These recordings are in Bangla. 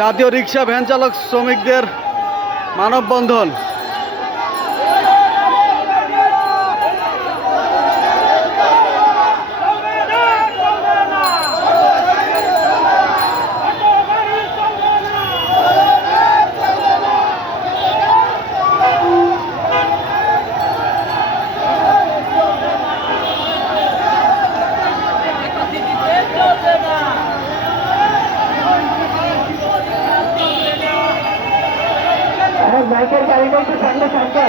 জাতীয় রিক্সা ভ্যান চালক শ্রমিকদের মানববন্ধন। মাইকের গাড়িটা একটু সামনে থাকবে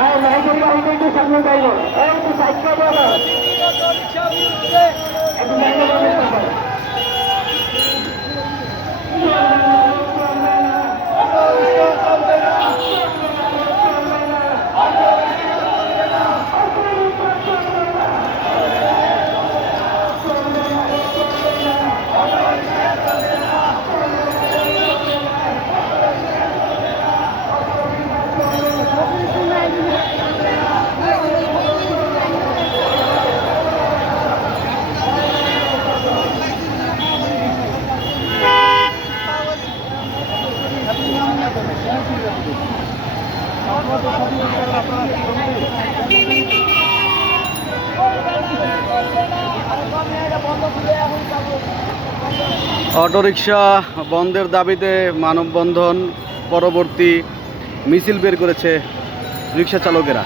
আর মাইকের গাড়িটা একটু সামনে যাইব একটু সাইড করে একটু অটোরিকশা বন্ধের দাবিতে মানববন্ধন পরবর্তী মিছিল বের করেছে রিক্সা চালকেরা।